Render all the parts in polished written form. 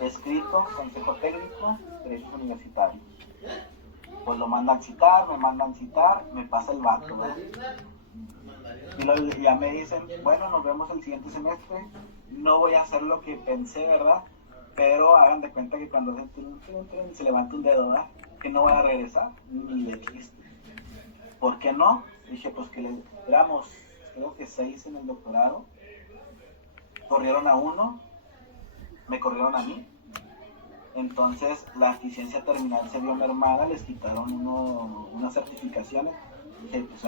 escrito, consejo técnico, derechos universitarios. Pues lo mandan citar, me pasa el vato, ¿verdad? Y ya me dicen, bueno, nos vemos el siguiente semestre, no voy a hacer lo que pensé, ¿verdad? Pero hagan de cuenta que cuando se levanta un dedo, ¿verdad? Que no voy a regresar, ni de chiste. ¿Por qué no? Dije, pues que éramos, creo que 6 en el doctorado, corrieron a uno, me corrieron a mí, entonces la eficiencia terminal se vio mermada, les quitaron unas certificaciones, dije, pues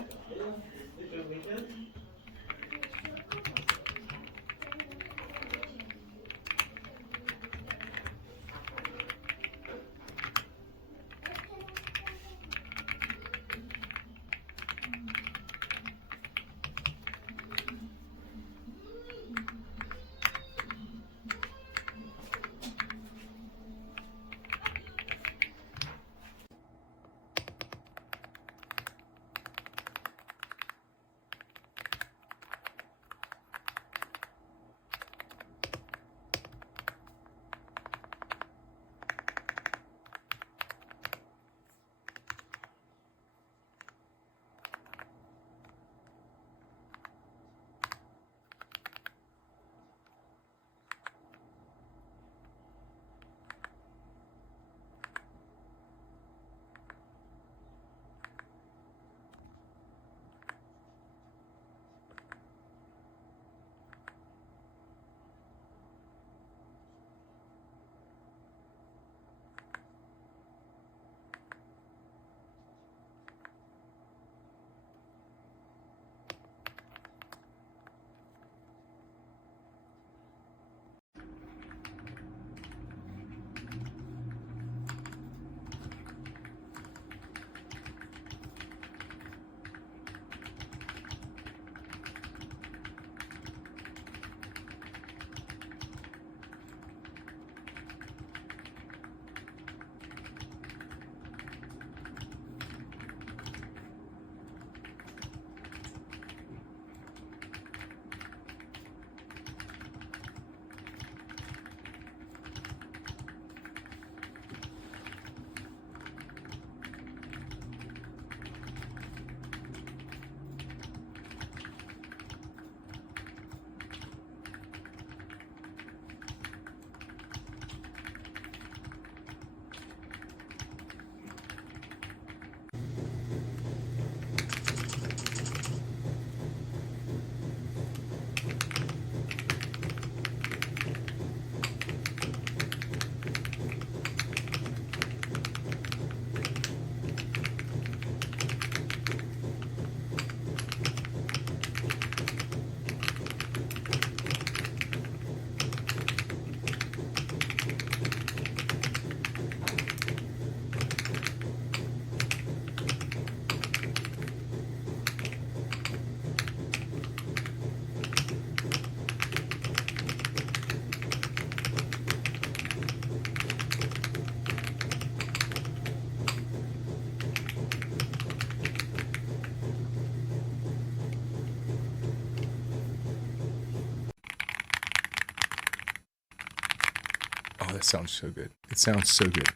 Oh, that sounds so good. It sounds so good.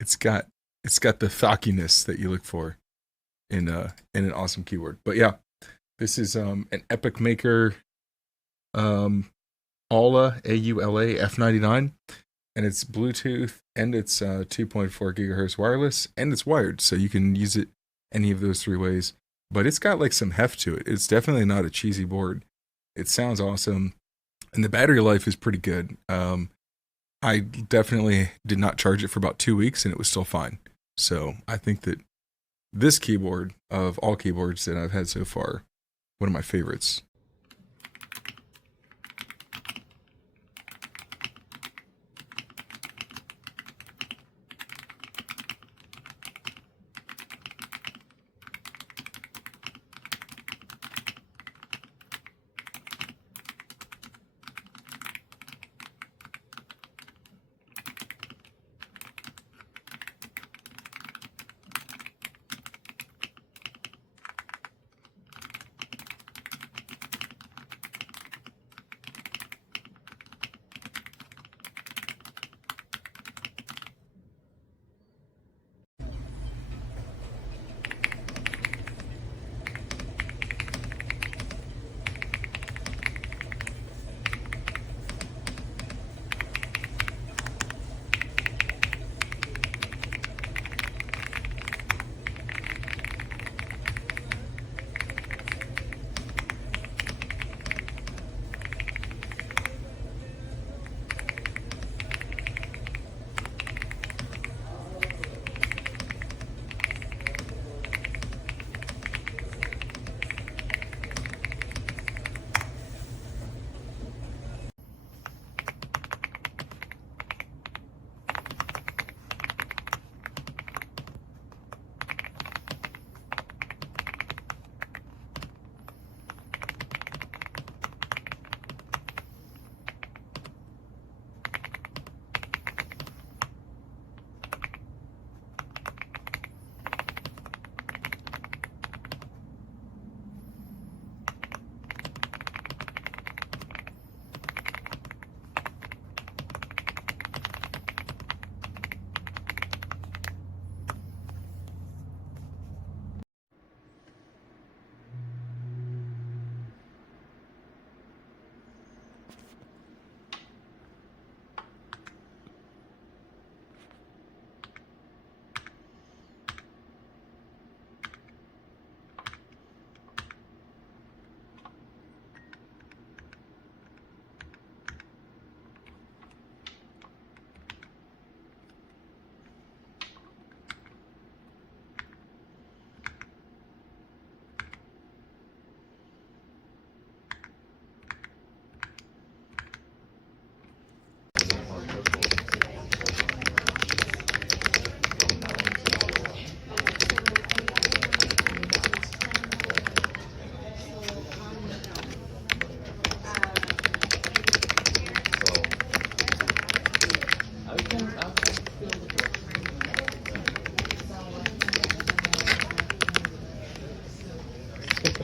it's got it's got the thockiness that you look for in an awesome keyboard. But yeah, this is an Epic Maker Aula AULA F99, and it's Bluetooth and it's 2.4 gigahertz wireless and it's wired, so you can use it any of those three ways. But it's got like some heft to it. It's definitely not a cheesy board. It sounds awesome, and the battery life is pretty good. I definitely did not charge it for about 2 weeks, and it was still fine. So I think that this keyboard, of all keyboards that I've had so far, one of my favorites.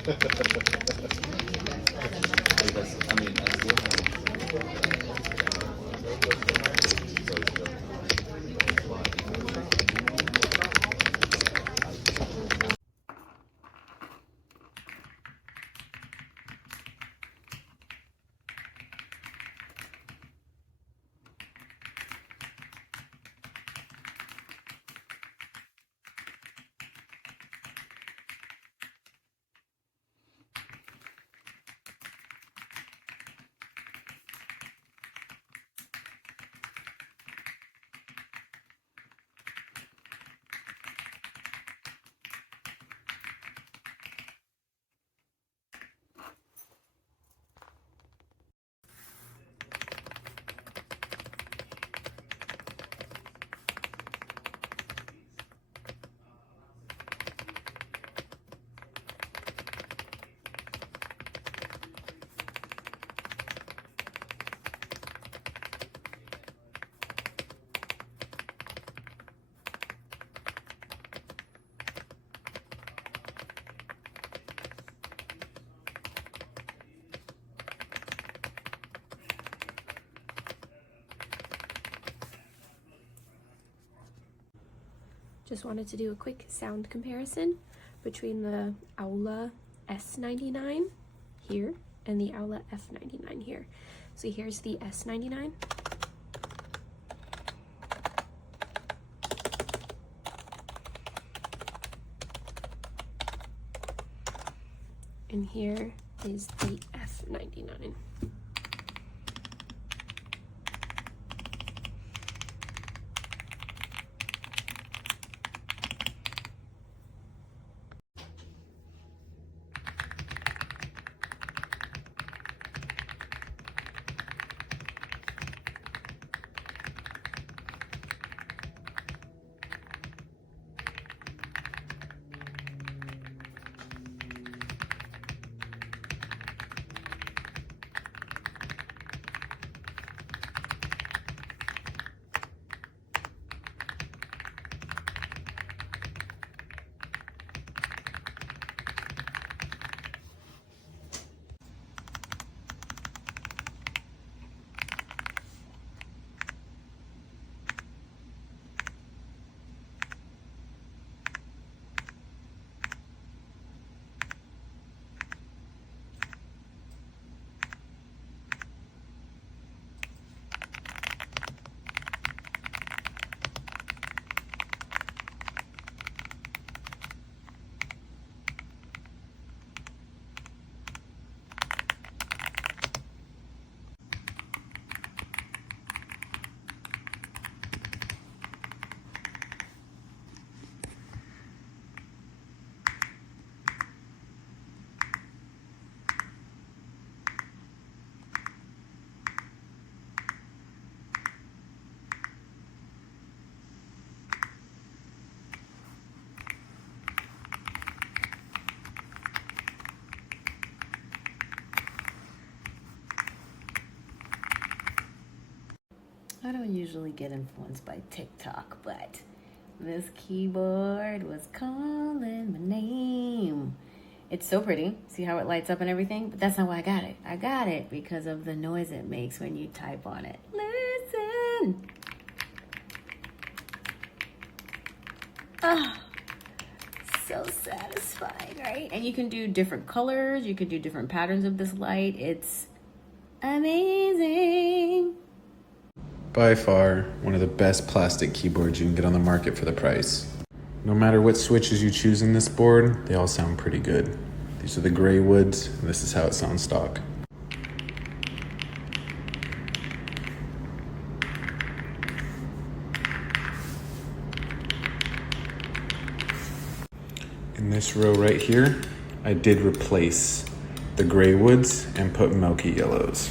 Because, I mean, I still have. Just wanted to do a quick sound comparison between the Aula S99 here and the Aula F99 here. So here's the S99. And here is the F99. I don't usually get influenced by TikTok, but this keyboard was calling my name. It's so pretty. See how it lights up and everything? But that's not why I got it. I got it because of the noise it makes when you type on it. Listen. Ah, so satisfying, right? And you can do different colors. You can do different patterns of this light. It's amazing. By far, one of the best plastic keyboards you can get on the market for the price. No matter what switches you choose in this board, they all sound pretty good. These are the gray woods, and this is how it sounds stock. In this row right here, I did replace the gray woods and put milky yellows.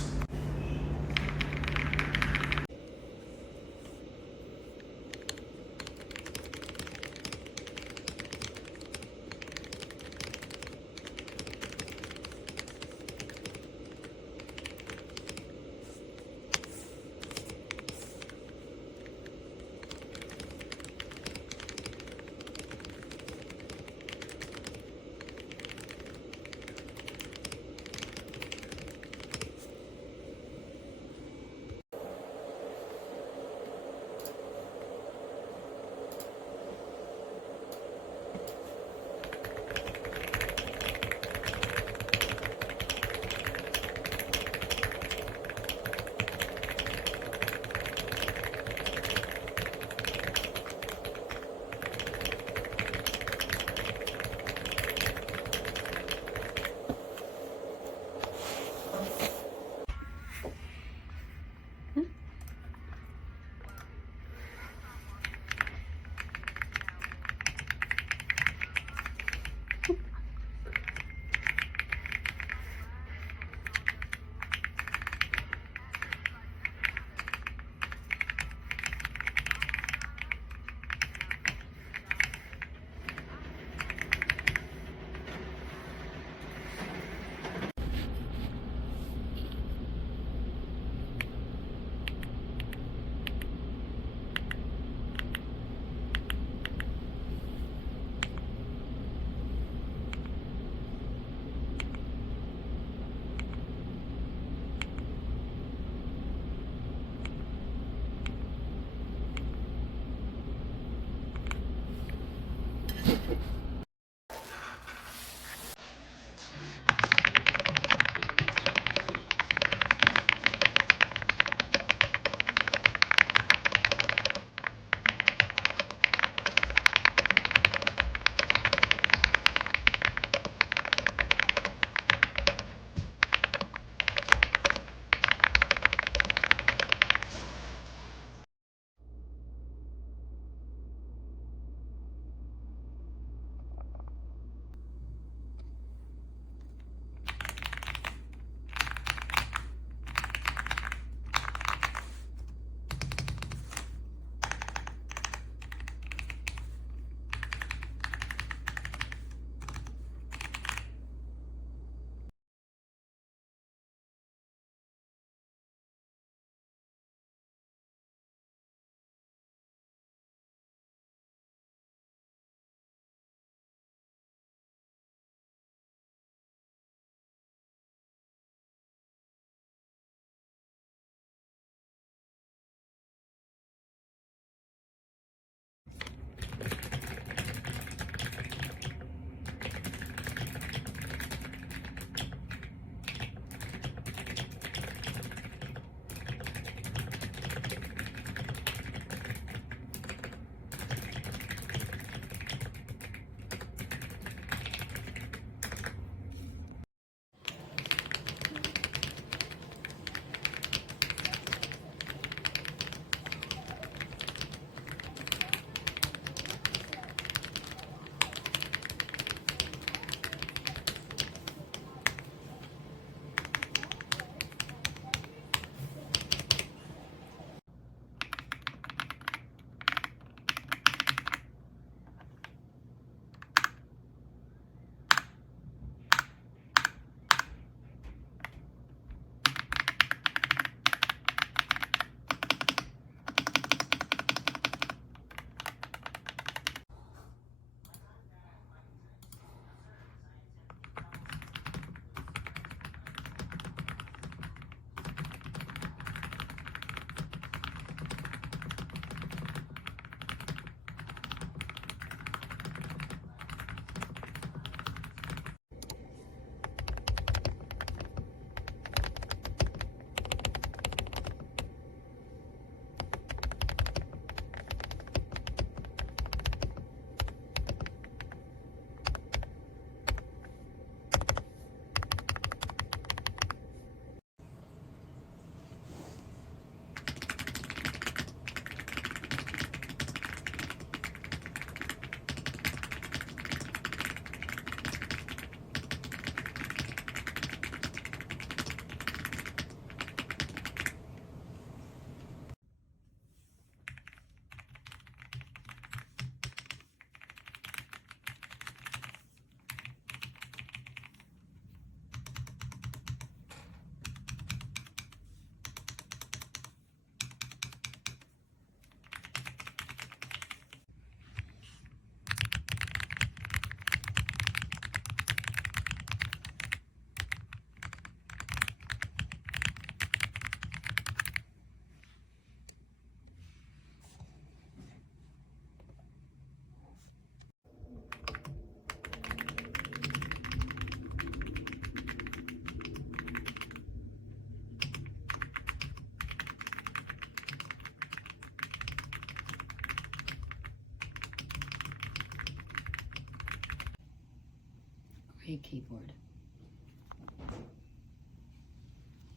Great keyboard.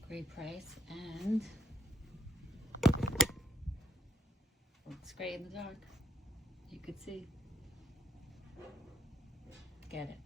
Great price, and looks great in the dark. You could see. Get it.